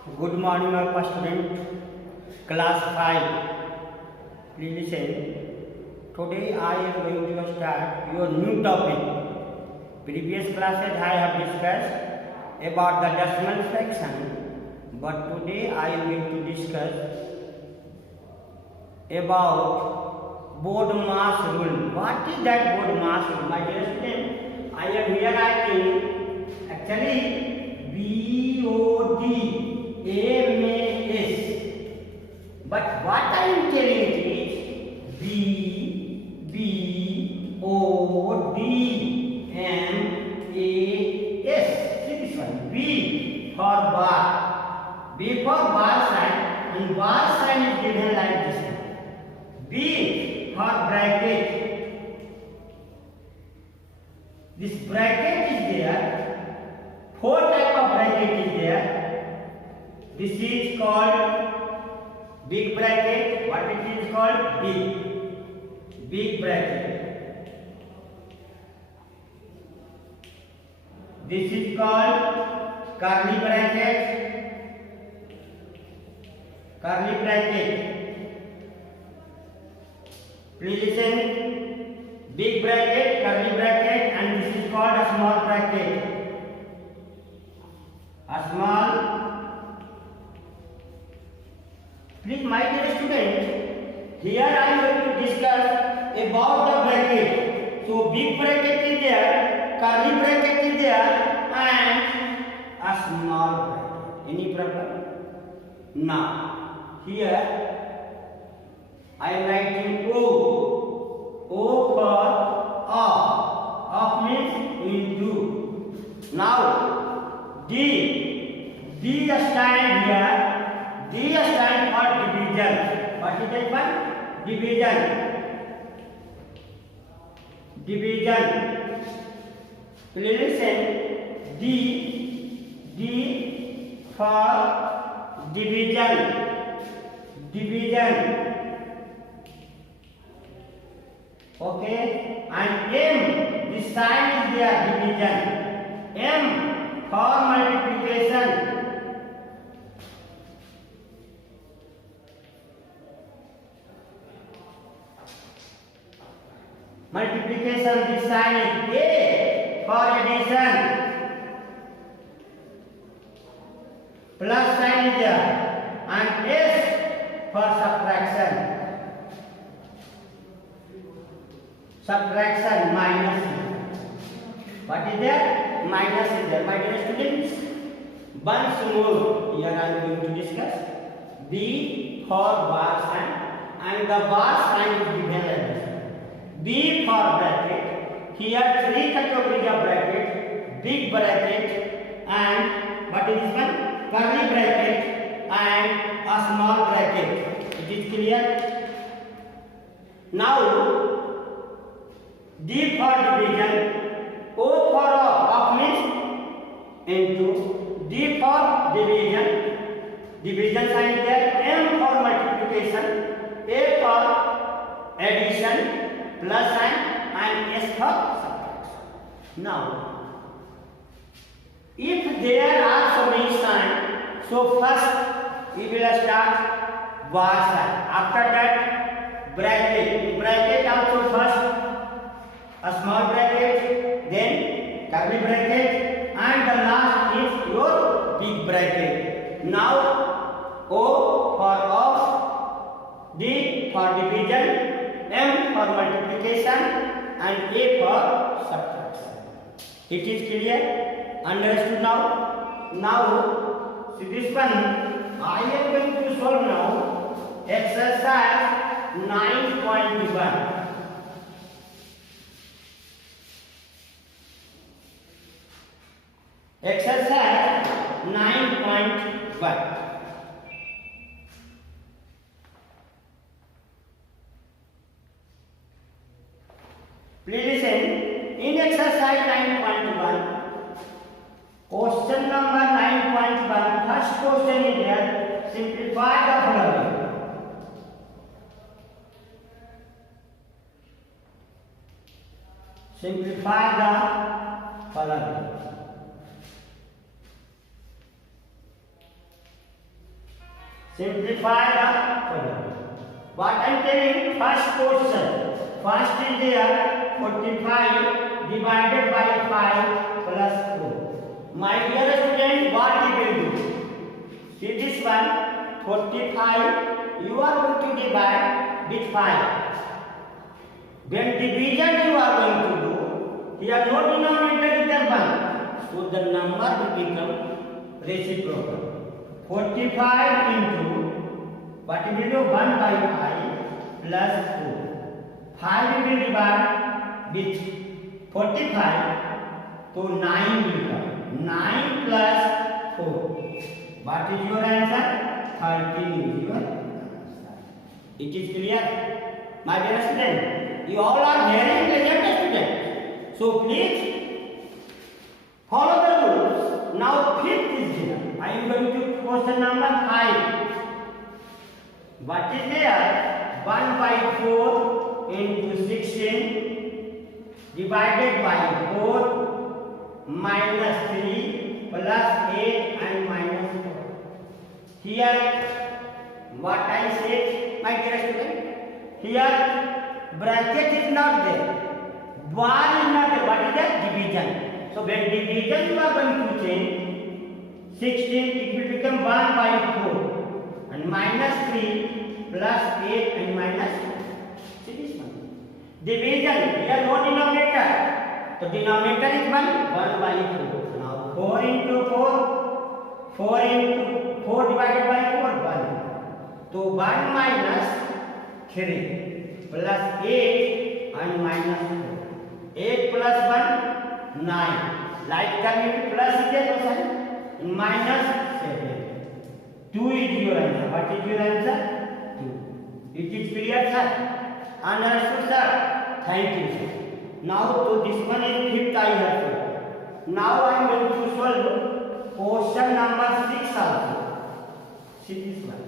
Good morning, my first student, class 5. Please listen. Today I am going to start your new topic. Previous classes I have discussed about the decimal fraction, but today I am going to discuss about BODMAS rule. What is that BODMAS rule? My dear student, I am here writing actually BODMAS. But what I am telling it is BODMAS. See this one. B for bar. B for bar sign, and bar sign is given like this one. B for bracket. This bracket is there. 4 type of bracket is there. This is called big bracket. What it is called? Big bracket. This is called curly bracket. Curly bracket. Please listen. Big bracket, curly bracket, and this is called a small bracket. A small. Please, my dear students, here I am going to discuss about the bracket. So, big bracket is there, curly bracket is there, and a small bracket. Any problem? Now, here I am writing O. O for off. Off means into. Now, D. D stand here. D stand for division. What is that one? Division. Division. Please listen. D for division. Division. Okay. And M. This sign is there. Division. M for multiplication. Multiplication, this sign is A for addition. Plus sign is there. And S for subtraction. Subtraction, minus. What is there? Minus is there. My dear students, once more here I am going to discuss B for bar sign, and the bar sign is given like this. B for bracket. Here 3 categories of bracket: big bracket, and what is this one? Curly bracket, and a small bracket. It is clear? Now, D for division, O for off means into, D for division, division sign there, M for multiplication, A for addition, plus sign, and S for subtraction. Now, if there are so many signs, so first we will start bar sign. After that, bracket. Bracket also first a small bracket, then curly bracket, and the last is your big bracket. Now, O for off, D for division, M for multiplication, and A for subtraction. It is clear? Understood now? Now, see this one, I am going to solve now exercise 9.1. Exercise 9.1. Please listen. In exercise 9.1, question number 9.1, first question is there. Simplify the following. Simplify the following. Simplify the following. What I am telling, first question. First is there 45 divided by 5 plus 4. My dear student, what you will do? See this one, 45, you are going to divide with 5. When division you are going to do, here no denominator is there 1. So the number will become reciprocal. 45 into, what will do? 1 by 5 plus 4. 5 will divide with 45, so 9 will come. 9 plus 4. What is your answer? 13 is your answer. It is clear? My dear student, you all are very intelligent students. So please follow the rules. Now fifth is there. I am going to question number 5. What is there? 1 by 4 into 16 divided by 4 minus 3 plus 8 and minus 4. Here what I said, my dear student, here bracket is not there, bar is not there. What is that? Division. So when division you are going to change 16, it will become 1 by 4 and minus 3 plus 8 and minus 4. See this one. Division, here no denominator. So denominator is 1 by 4. Now 4 into 4, 4 into 4 divided by 4, 1. So 1 minus 3 plus 8 and minus 4. 8 plus 1, 9. Like coming plus is there, minus 7. 2 is your answer. What is your answer? 2. It is clear, sir? Understood, sir? Thank you, sir. Now, so this one is fifth I have solved. Now I am going to solve question number 6 also. See this one.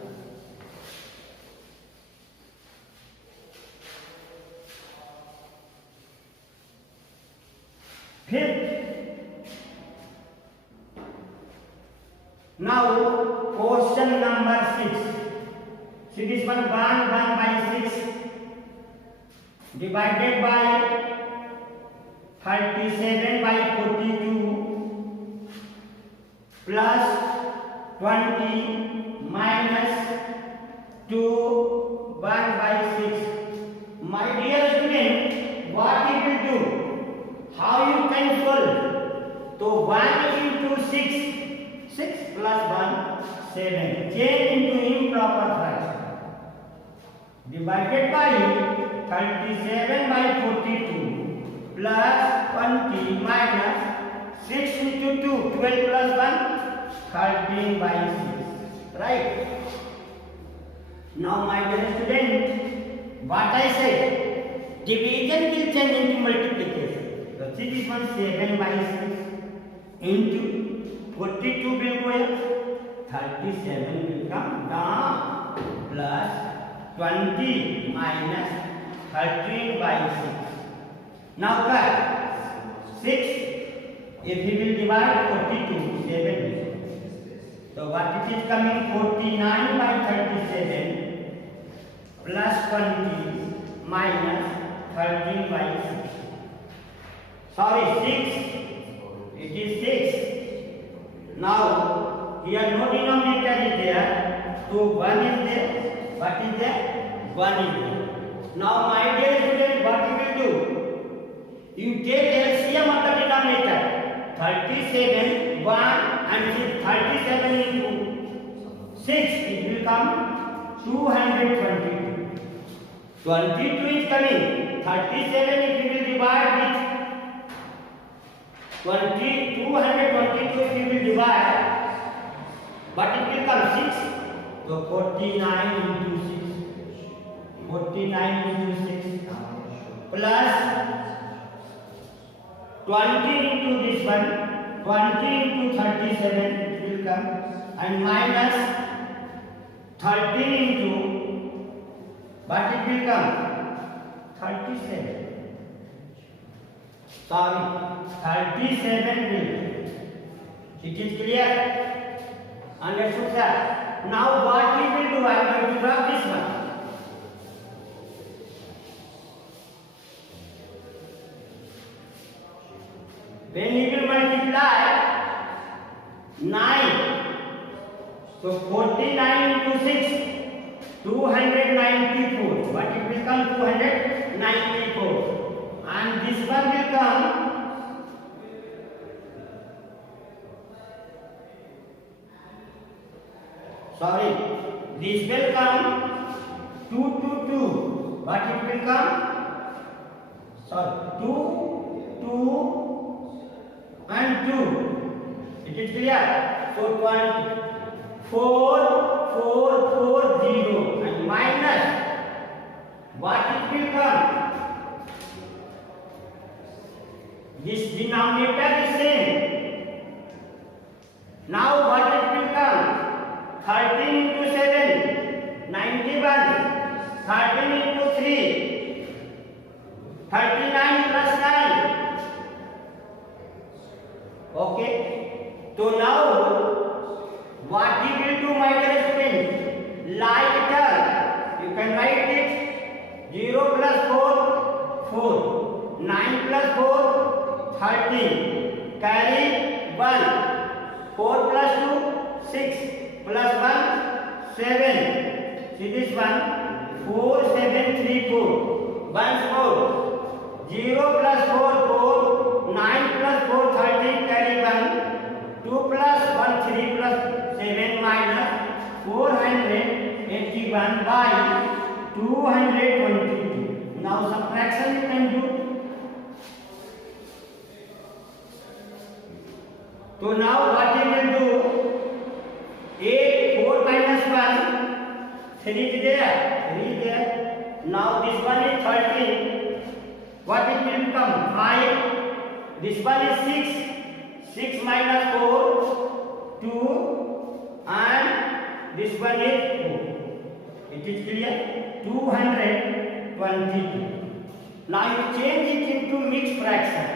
Fifth. Now, question number 6. See this one, 1 by 6 divided by 37 by 42 plus 20 minus 2 1 by 6. My dear student, what you will do? How you can solve? So 1 into 6, 6 plus 1, 7. Change into improper fraction. Divided by 37 by 42 plus 20 minus 6 into 2, 12 plus 1, 13 by 6. Right? Now my dear student, what I said, division will change into multiplication. So see this one, 7 by 6 into 42 will go here, 37 will come down plus 20 minus 13 by 6. Now cut 6. If he will divide 42, 7. So what it is coming? 49 by 37 plus 20 minus 13 by 6. Sorry, 6. It is 6. Now here no denominator is there. So 1 is there. What is there? 1 is there. Now my dear student, what you will do? You take LCM of the denominator. 37, 1 and 37 into 6. It will come 222. 22 is coming. 37 if you will divide with 222 if you will divide. But it will come 6. So 49 into 6. 49 into 6 plus 20 into this one, 20 into 37 will come, and minus 13 into what it will come? 37. Sorry, 37 will. It is clear? Understood, sir? Now what we will do, I am going to draw this one. When we will multiply 9, so 49 into 6, 294. What it will come? 294. And this one will come, sorry, this will come 2 to 2. What it will come? Sorry, 2, 2 and 2. It is clear? So 4, 4, 4, 0 and minus. What it will come? This denominator is same. Now what it will come? 13 into 7, 91. 13 into 3, 39 plus 9. Okay. So now what we will do, my dear students? Like term, you can write it 0 plus 4, 4. 9 plus 4, 13. Carry 1. 4 plus 2, 6. Plus 1, 7. See this one? 4, 7, 3, 4. 1, 4. 0 plus 4, 4. 9 plus 4, 13. Carry 1. 2 plus 1, 3 plus 7 minus 481 by 222. Now subtraction you can do. So now what you will do? 8, 4 minus 1, 3 is there, 3 is there. Now this one is 13. What it will become? 5. This one is 6. 6 minus 4, 2. And this one is 4. It is clear? 222. Now you change it into mixed fraction.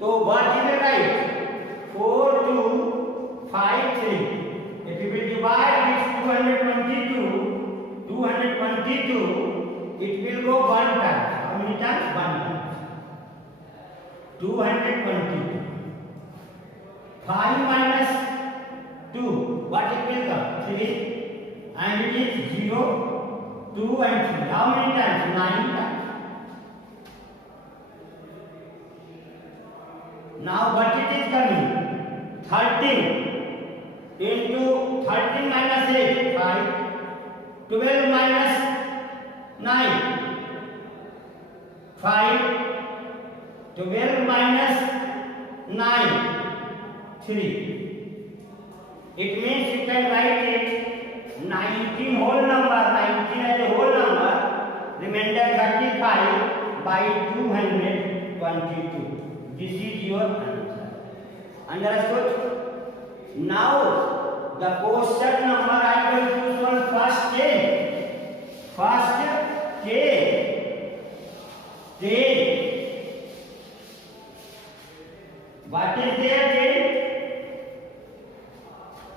So what you will write? 4, 2, 5, 3. If you will divide this 222, it will go 1 time. How many times? 1 time. 222. 5 minus 2. What it will come? 3. And it is 0, 2 and 3. How many times? 9 times. Now what it is coming? 13 into 13 minus 8, 5. 12 minus 9, 5. 12 minus 9, 3. It means you can write it 19 whole number, 19 as a whole number, remainder 35 by 222. This is your answer. Understood? Now the question number I will choose on first 10. First 10. 10. What is there?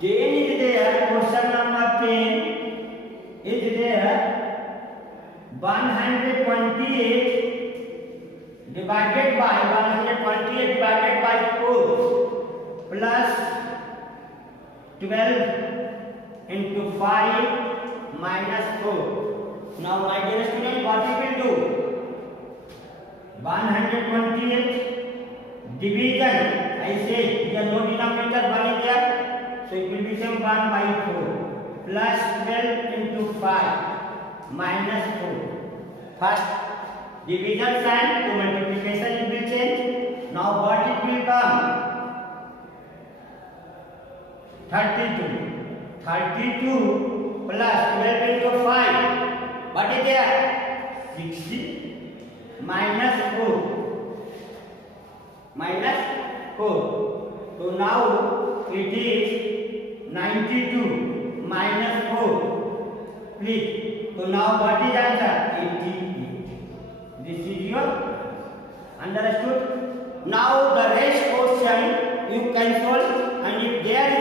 10 is there. Question number 10 is there. 128 divided by 128 divided by 4 plus 12 into 5 minus 4. Now my dear student, what you will do? 128 division, I say here no denominator 1 is there, so it will become 1 by 4 plus 12 into 5 minus 4. First division sign to multiplication it will change. Now what it will come? 32. 32 plus 12 into 5. What is there? 60 minus 4. Minus 4. So now it is 92 minus 4. Please. So now what is answer? 88. This is your understood. Now the rest question you can solve, and if there